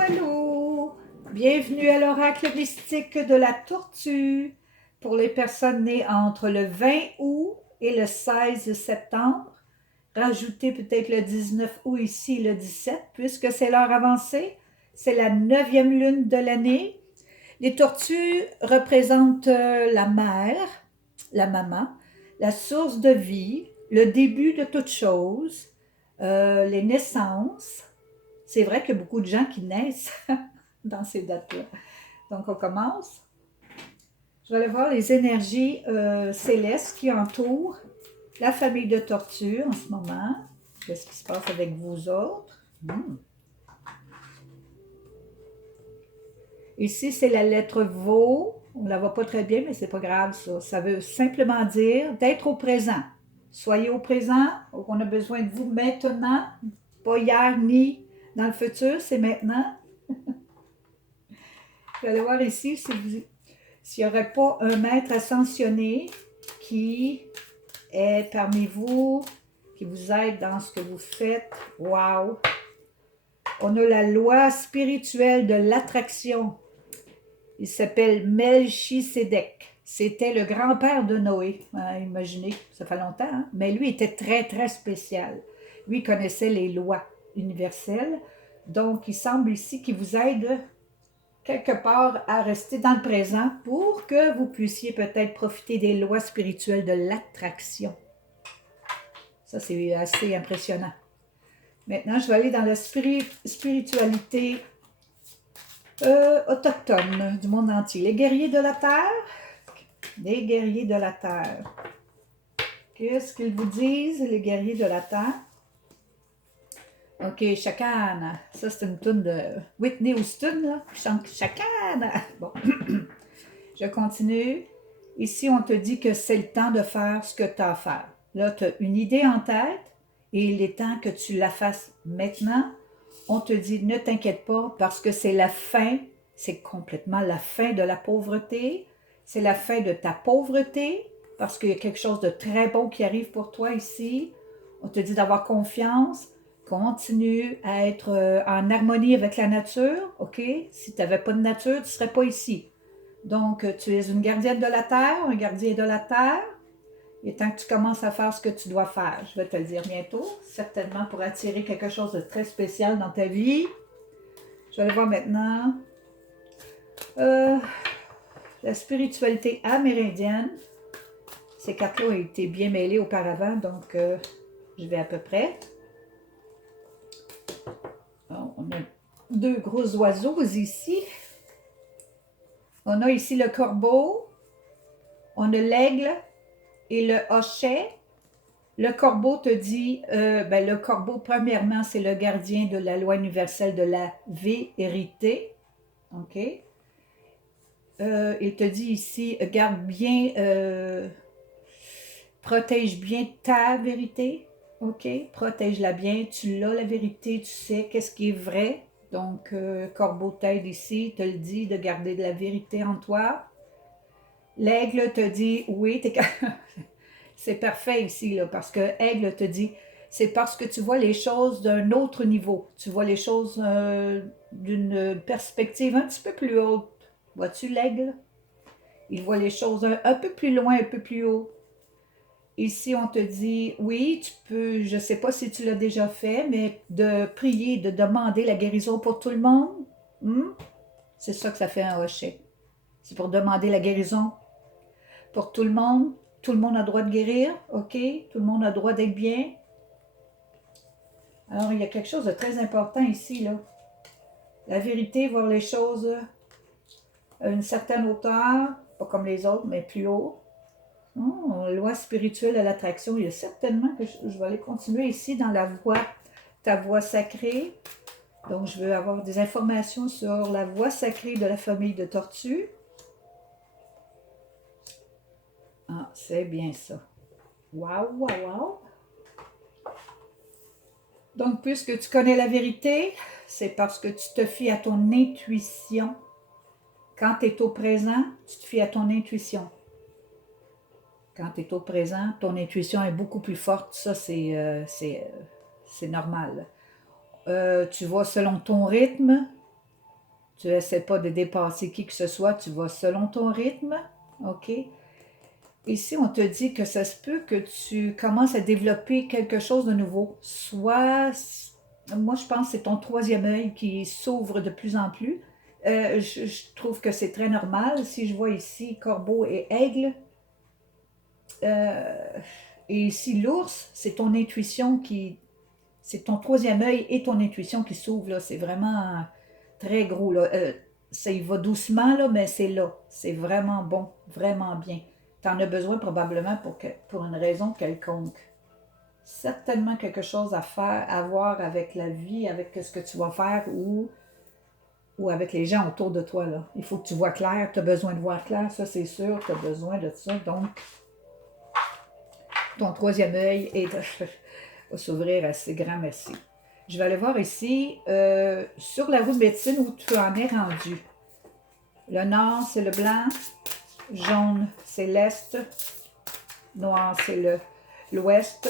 allô! Bienvenue à l'oracle mystique de la tortue pour les personnes nées entre le 20 août et le 16 septembre. Rajoutez peut-être le 19 août ici, le 17, puisque c'est l'heure avancée. C'est la 9e lune de l'année. Les tortues représentent la mère, la maman, la source de vie, le début de toute chose, les naissances. C'est vrai qu'il y a beaucoup de gens qui naissent dans ces dates-là. Donc, on commence. Je vais aller voir les énergies célestes qui entourent la famille de tortues en ce moment. Qu'est-ce qui se passe avec vous autres? Ici, c'est la lettre Vau. On ne la voit pas très bien, mais c'est pas grave, ça. Ça veut simplement dire d'être au présent. Soyez au présent. On a besoin de vous maintenant, pas hier ni dans le futur, c'est maintenant. Je vais aller voir ici s'il n'y aurait pas un maître ascensionné qui est parmi vous, qui vous aide dans ce que vous faites. Wow! On a la loi spirituelle de l'attraction. Il s'appelle Melchisédek. C'était le grand-père de Noé. Imaginez, ça fait longtemps, hein? Mais lui était très, très spécial. Lui connaissait les lois universelles. Donc, il semble ici qu'il vous aide quelque part à rester dans le présent pour que vous puissiez peut-être profiter des lois spirituelles de l'attraction. Ça, c'est assez impressionnant. Maintenant, je vais aller dans la spiritualité autochtone du monde entier. Les guerriers de la Terre. Les guerriers de la Terre. Qu'est-ce qu'ils vous disent, les guerriers de la Terre? OK, Chacane. Ça, c'est une toune de Whitney Houston, là, qui chante Chacane. Bon, je continue. Ici, on te dit que c'est le temps de faire ce que tu as à faire. Là, tu as une idée en tête et il est temps que tu la fasses maintenant. On te dit, ne t'inquiète pas parce que c'est la fin, c'est complètement la fin de la pauvreté. C'est la fin de ta pauvreté parce qu'il y a quelque chose de très bon qui arrive pour toi ici. On te dit d'avoir confiance. Continue à être en harmonie avec la nature, OK? Si tu n'avais pas de nature, tu ne serais pas ici. Donc, tu es une gardienne de la terre, un gardien de la terre. Il est temps que tu commences à faire ce que tu dois faire. Je vais te le dire bientôt, certainement pour attirer quelque chose de très spécial dans ta vie. Je vais aller voir maintenant la spiritualité amérindienne. Ces cartes-là ont été bien mêlées auparavant, donc je vais à peu près. Bon, on a deux gros oiseaux ici. On a ici le corbeau, on a l'aigle et le hochet. Le corbeau te dit, le corbeau, premièrement, c'est le gardien de la loi universelle de la vérité. OK? Il te dit ici, garde bien, protège bien ta vérité. OK? Protège-la bien. Tu l'as, la vérité. Tu sais qu'est-ce qui est vrai. Donc, corbeau t'aide ici, te le dit de garder de la vérité en toi. L'aigle te dit, oui, c'est parfait ici, là, parce que aigle te dit, c'est parce que tu vois les choses d'un autre niveau. Tu vois les choses d'une perspective un petit peu plus haute. Vois-tu l'aigle? Il voit les choses un peu plus loin, un peu plus haut. Ici, on te dit, oui, tu peux, je ne sais pas si tu l'as déjà fait, mais de prier, de demander la guérison pour tout le monde. C'est ça que ça fait un hochet. C'est pour demander la guérison pour tout le monde. Tout le monde a le droit de guérir, OK? Tout le monde a le droit d'être bien. Alors, il y a quelque chose de très important ici, là. La vérité, voir les choses à une certaine hauteur, pas comme les autres, mais plus haut. Loi spirituelle à l'attraction, il y a certainement que je vais aller continuer ici dans la voie, ta voie sacrée. Donc, je veux avoir des informations sur la voie sacrée de la famille de tortues. Ah, c'est bien ça. Wow, wow, wow. Donc, puisque tu connais la vérité, c'est parce que tu te fies à ton intuition. Quand tu es au présent, tu te fies à ton intuition. Quand tu es au présent, ton intuition est beaucoup plus forte. Ça, c'est normal. Tu vas selon ton rythme. Tu n'essaies pas de dépasser qui que ce soit, tu vas selon ton rythme, OK? Ici, on te dit que ça se peut que tu commences à développer quelque chose de nouveau. Soit, moi je pense que c'est ton troisième œil qui s'ouvre de plus en plus. Je trouve que c'est très normal. Si je vois ici corbeau et aigle, et ici l'ours, c'est ton intuition qui... C'est ton troisième œil et ton intuition qui s'ouvrent. C'est vraiment très gros. Là. Ça y va doucement, là, mais c'est là. C'est vraiment bon, vraiment bien. Tu en as besoin probablement pour une raison quelconque. Certainement quelque chose à faire, à voir avec la vie, avec ce que tu vas faire ou avec les gens autour de toi. Là. Il faut que tu vois clair, tu as besoin de voir clair, ça c'est sûr, tu as besoin de ça. Donc, ton troisième œil va s'ouvrir assez grand merci. Je vais aller voir ici, sur la roue de médecine où tu en es rendu. Le nord, c'est le blanc. Jaune, c'est l'est. Noir, c'est l'ouest.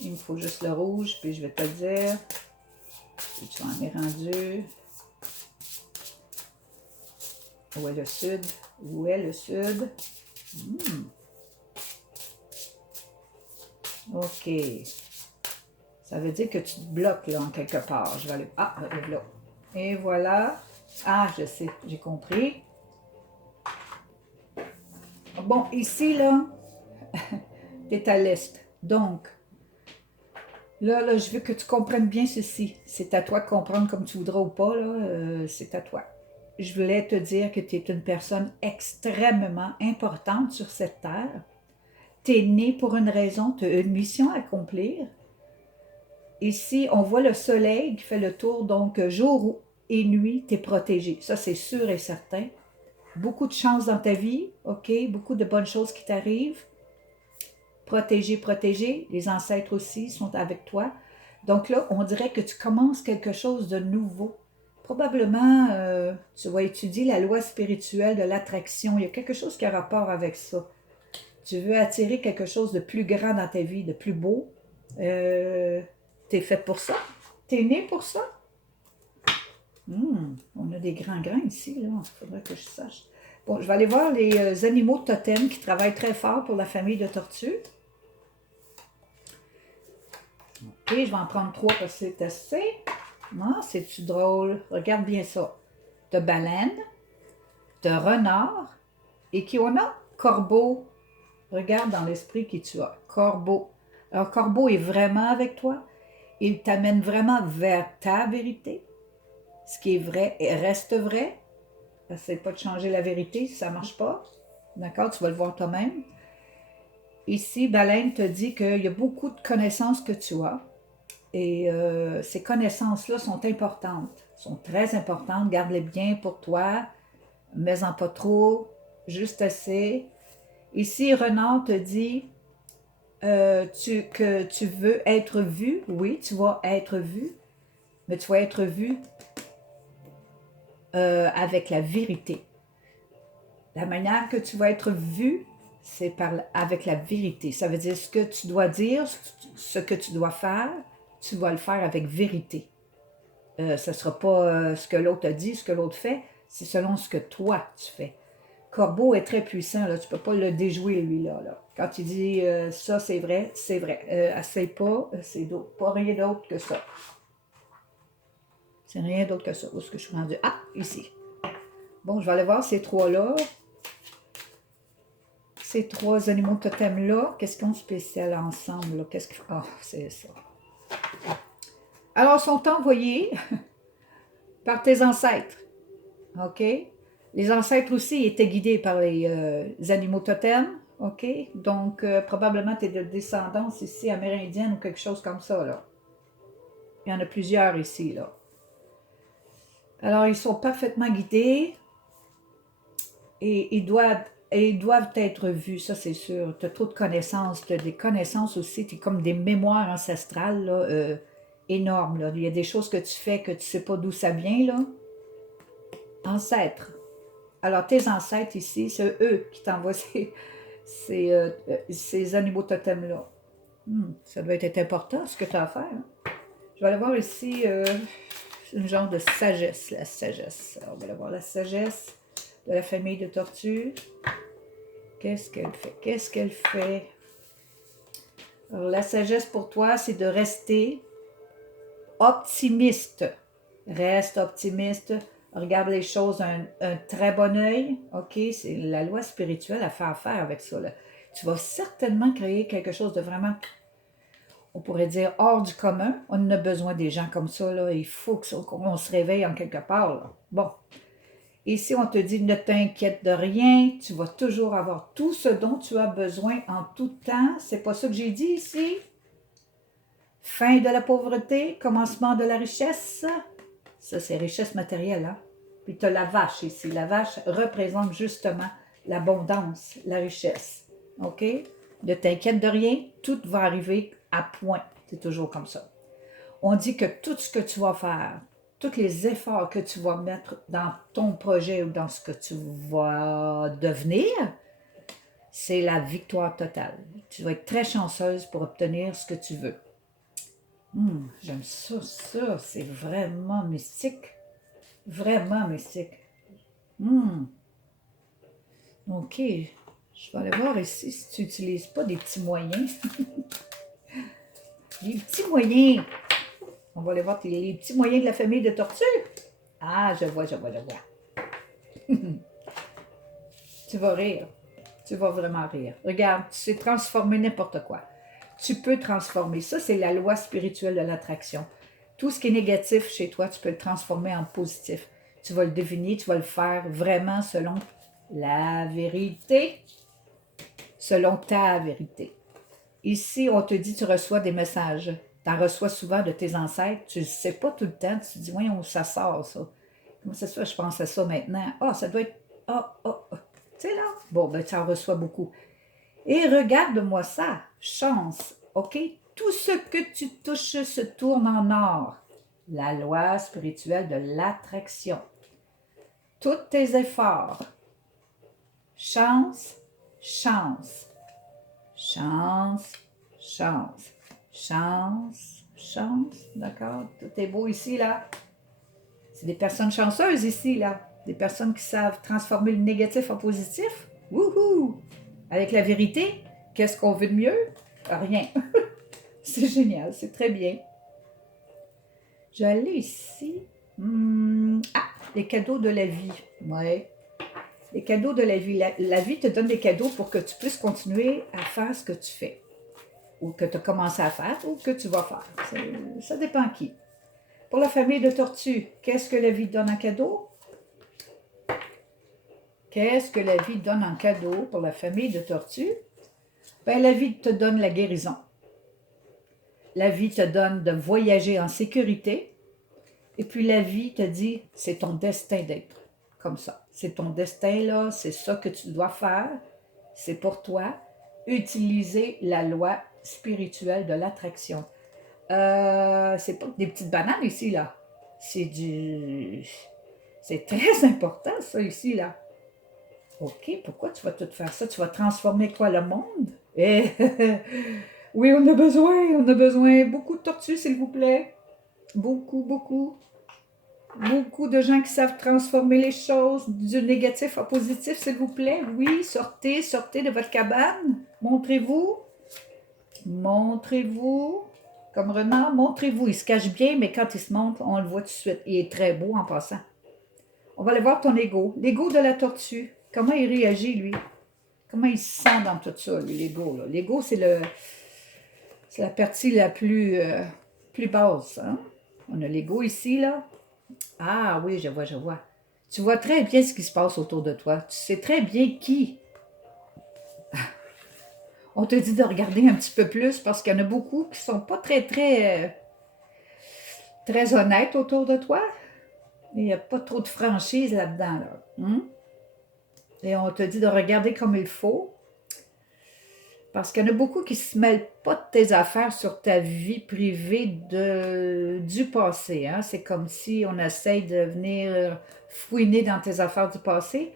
Il me faut juste le rouge, puis je vais te le dire. Où tu en es rendu. Où est le sud? Où est le sud? OK. Ça veut dire que tu te bloques là en quelque part. Je vais aller... Ah, là. Et voilà. Ah, je sais, j'ai compris. Bon, ici, là, tu es à l'est. Donc, là, je veux que tu comprennes bien ceci. C'est à toi de comprendre comme tu voudras ou pas, là. C'est à toi. Je voulais te dire que tu es une personne extrêmement importante sur cette terre. Tu es né pour une raison, tu as une mission à accomplir. Ici, on voit le soleil qui fait le tour, donc jour et nuit, tu es protégé. Ça, c'est sûr et certain. Beaucoup de chance dans ta vie, OK? Beaucoup de bonnes choses qui t'arrivent. Protégé, protégé. Les ancêtres aussi sont avec toi. Donc là, on dirait que tu commences quelque chose de nouveau. Probablement, tu vas étudier la loi spirituelle de l'attraction. Il y a quelque chose qui a rapport avec ça. Tu veux attirer quelque chose de plus grand dans ta vie, de plus beau. T'es fait pour ça? T'es né pour ça? On a des grands grains ici, là. Il faudrait que je sache. Bon, je vais aller voir les animaux totems qui travaillent très fort pour la famille de tortues. OK, je vais en prendre 3 parce que c'est assez. Ah, c'est-tu drôle? Regarde bien ça. De baleine, de renard, et qui on a? Corbeau. Regarde dans l'esprit qui tu as. Corbeau. Alors, Corbeau est vraiment avec toi. Il t'amène vraiment vers ta vérité. Ce qui est vrai et reste vrai. Essaye pas de changer la vérité si ça ne marche pas. D'accord? Tu vas le voir toi-même. Ici, Baleine te dit qu'il y a beaucoup de connaissances que tu as. Et ces connaissances-là sont importantes. Sont très importantes. Garde-les bien pour toi. Mets-en pas trop. Juste assez. Ici, Renard te dit que tu veux être vu. Oui, tu vas être vu. Mais tu vas être vu avec la vérité. La manière que tu vas être vu, c'est avec la vérité. Ça veut dire ce que tu dois dire, ce que tu dois faire, tu vas le faire avec vérité. Ce ne sera pas ce que l'autre a dit, ce que l'autre fait, c'est selon ce que toi tu fais. Corbeau est très puissant, là. Tu ne peux pas le déjouer, lui, là. Quand il dit ça, c'est vrai, c'est vrai. Essaye pas, c'est pas rien d'autre que ça. C'est rien d'autre que ça. Où est-ce que je suis rendue? Ah, ici. Bon, je vais aller voir ces trois-là. Ces 3 animaux totems-là, qu'est-ce qu'ils ont de spécial ensemble? Qu'est-ce que... Ah, c'est ça. Alors, ils sont envoyés par tes ancêtres. OK? Les ancêtres aussi étaient guidés par les animaux totems. OK? Donc, probablement, tu es de descendance ici amérindienne ou quelque chose comme ça, là. Il y en a plusieurs ici, là. Alors, ils sont parfaitement guidés et ils doivent être vus, ça c'est sûr. Tu as trop de connaissances, tu as des connaissances aussi, tu es comme des mémoires ancestrales là, énormes. Là. Il y a des choses que tu fais que tu ne sais pas d'où ça vient. Là. Ancêtres. Alors, tes ancêtres ici, c'est eux qui t'envoient ces animaux totems-là. Ça doit être important ce que tu as à faire. Hein. Je vais aller voir ici C'est une genre de sagesse, la sagesse. Alors, on va aller voir la sagesse de la famille de tortues. Qu'est-ce qu'elle fait? Qu'est-ce qu'elle fait? Alors, la sagesse pour toi, c'est de rester optimiste. Reste optimiste. Regarde les choses un très bon œil. OK? C'est la loi spirituelle à faire avec ça. Là. Tu vas certainement créer quelque chose de vraiment, on pourrait dire, hors du commun. On a besoin des gens comme ça. Là. Il faut qu'on se réveille en quelque part. Là. Bon. Ici, on te dit, ne t'inquiète de rien. Tu vas toujours avoir tout ce dont tu as besoin en tout temps. C'est pas ça que j'ai dit ici. Fin de la pauvreté, commencement de la richesse. Ça, c'est richesse matérielle. Hein? Puis tu as la vache ici. La vache représente justement l'abondance, la richesse. OK? Ne t'inquiète de rien. Tout va arriver à point. C'est toujours comme ça. On dit que tout ce que tu vas faire, tous les efforts que tu vas mettre dans ton projet ou dans ce que tu vas devenir, c'est la victoire totale. Tu vas être très chanceuse pour obtenir ce que tu veux. J'aime ça, c'est vraiment mystique. Vraiment mystique. OK, je vais aller voir ici si tu n'utilises pas des petits moyens. Des petits moyens. On va aller voir les petits moyens de la famille de tortues. Ah, je vois. Tu vas rire. Tu vas vraiment rire. Regarde, tu sais transformer n'importe quoi. Tu peux transformer. Ça, c'est la loi spirituelle de l'attraction. Tout ce qui est négatif chez toi, tu peux le transformer en positif. Tu vas le deviner, tu vas le faire vraiment selon la vérité, selon ta vérité. Ici, on te dit, tu reçois des messages. Tu en reçois souvent de tes ancêtres. Tu ne sais pas tout le temps. Tu te dis, voyons, ça sort, ça. Comment ça se fait, je pense à ça maintenant? Ah, ça doit être... Tu sais, là? Bon, ben, tu en reçois beaucoup. Et regarde-moi ça. Chance, OK? Tout ce que tu touches se tourne en or. La loi spirituelle de l'attraction. Tous tes efforts. Chance, chance. Chance, chance, chance, d'accord? Tout est beau ici, là. C'est des personnes chanceuses ici, là. Des personnes qui savent transformer le négatif en positif. Wouhou! Avec la vérité, qu'est-ce qu'on veut de mieux? Rien. C'est génial, c'est très bien. Je vais aller ici. Les cadeaux de la vie. Ouais. Les cadeaux de la vie. La vie te donne des cadeaux pour que tu puisses continuer à faire ce que tu fais. Ou que tu as commencé à faire, ou que tu vas faire. Ça dépend qui. Pour la famille de tortues, qu'est-ce que la vie donne en cadeau? Qu'est-ce que la vie donne en cadeau pour la famille de tortues? Bien, la vie te donne la guérison. La vie te donne de voyager en sécurité. Et puis la vie te dit, c'est ton destin d'être comme ça. C'est ton destin, là, c'est ça que tu dois faire. C'est pour toi. Utiliser la loi spirituelle de l'attraction. C'est pas des petites bananes ici, là. C'est très important, ça, ici, là. OK, pourquoi tu vas tout faire ça? Tu vas transformer quoi, le monde? Oui, on a besoin. Beaucoup de tortues, s'il vous plaît. Beaucoup. Beaucoup de gens qui savent transformer les choses du négatif au positif, s'il vous plaît. Oui, sortez de votre cabane. Montrez-vous. Comme renard, montrez-vous. Il se cache bien, mais quand il se montre, on le voit tout de suite. Il est très beau en passant. On va aller voir ton ego. L'ego de la tortue. Comment il réagit, lui? Comment il se sent dans tout ça, lui, l'ego? L'ego, c'est la partie la plus basse. Hein? On a l'ego ici, là. Ah oui, je vois. Tu vois très bien ce qui se passe autour de toi. Tu sais très bien qui. On te dit de regarder un petit peu plus parce qu'il y en a beaucoup qui sont pas très honnêtes autour de toi. Il n'y a pas trop de franchise là-dedans. Là. Et on te dit de regarder comme il faut. Parce qu'il y en a beaucoup qui ne se mêlent pas de tes affaires sur ta vie privée du passé. Hein? C'est comme si on essaye de venir fouiner dans tes affaires du passé.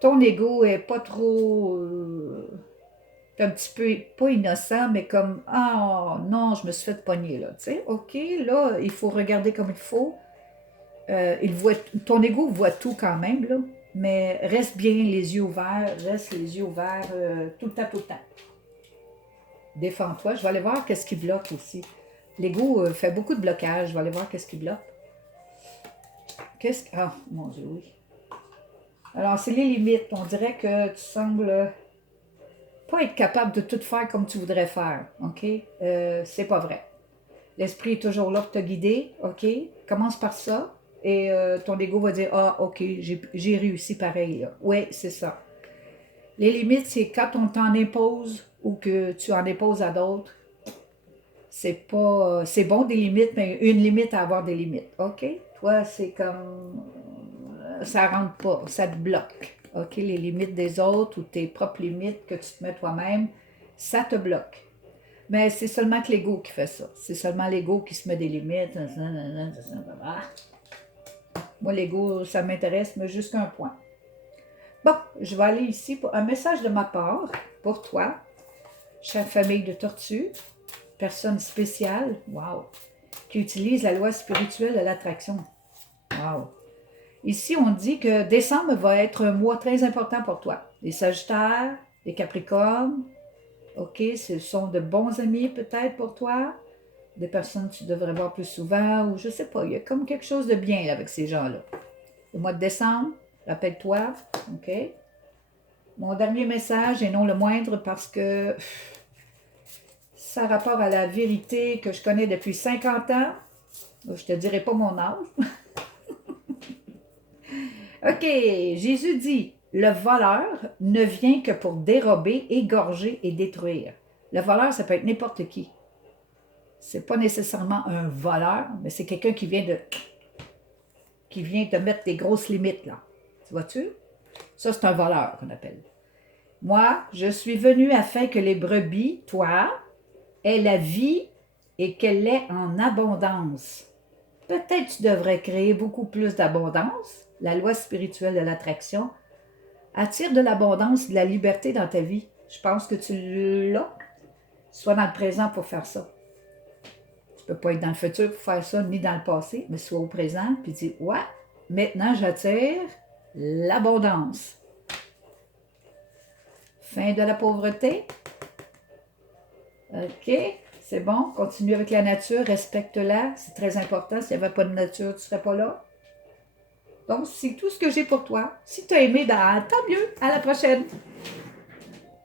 Ton ego est pas trop... un petit peu, pas innocent, mais comme, ah non, je me suis fait pogner, là. Tu sais, OK, là, il faut regarder comme il faut. Ton ego voit tout quand même, là, mais reste bien les yeux ouverts, tout le temps, tout le temps. Défends-toi. Je vais aller voir qu'est-ce qui bloque aussi. L'ego fait beaucoup de blocage. Je vais aller voir qu'est-ce qui bloque. Ah, mon Dieu, oui. Alors, c'est les limites. On dirait que tu sembles pas être capable de tout faire comme tu voudrais faire. OK? C'est pas vrai. L'esprit est toujours là pour te guider. OK? Commence par ça. Et ton ego va dire, ah, OK, j'ai réussi pareil. Oui, c'est ça. Les limites, c'est quand on t'en impose ou que tu en imposes à d'autres. C'est pas. C'est bon des limites, mais une limite à avoir des limites. OK? Toi, c'est comme. Ça rentre pas, ça te bloque. OK? Les limites des autres ou tes propres limites que tu te mets toi-même, ça te bloque. Mais c'est seulement que l'ego qui fait ça. C'est seulement l'ego qui se met des limites. Moi, l'ego, ça m'intéresse, mais jusqu'à un point. Bon, je vais aller ici pour un message de ma part pour toi, chère famille de tortues, personne spéciale, wow, qui utilise la loi spirituelle de l'attraction. Wow. Ici, on dit que décembre va être un mois très important pour toi. Les Sagittaires, les Capricornes, OK, ce sont de bons amis peut-être pour toi, des personnes que tu devrais voir plus souvent, ou je sais pas, il y a comme quelque chose de bien là, avec ces gens-là. Le mois de décembre, rappelle-toi, OK? Mon dernier message, et non le moindre, parce que ça a rapport à la vérité que je connais depuis 50 ans. Je te dirai pas mon âge. OK, Jésus dit, le voleur ne vient que pour dérober, égorger et détruire. Le voleur, ça peut être n'importe qui. C'est pas nécessairement un voleur, mais c'est quelqu'un qui vient te mettre des grosses limites, là. Tu vois-tu? Ça, c'est un voleur qu'on appelle. Moi, je suis venu afin que les brebis, toi, aient la vie et qu'elle l'ait en abondance. Peut-être tu devrais créer beaucoup plus d'abondance. La loi spirituelle de l'attraction attire de l'abondance et de la liberté dans ta vie. Je pense que tu l'as. Sois dans le présent pour faire ça. Tu ne peux pas être dans le futur pour faire ça, ni dans le passé, mais sois au présent, puis dis, ouais, maintenant j'attire l'abondance. Fin de la pauvreté. OK, c'est bon. Continue avec la nature, respecte-la. C'est très important. S'il n'y avait pas de nature, tu ne serais pas là. Donc, c'est tout ce que j'ai pour toi. Si tu as aimé, ben, tant mieux. À la prochaine.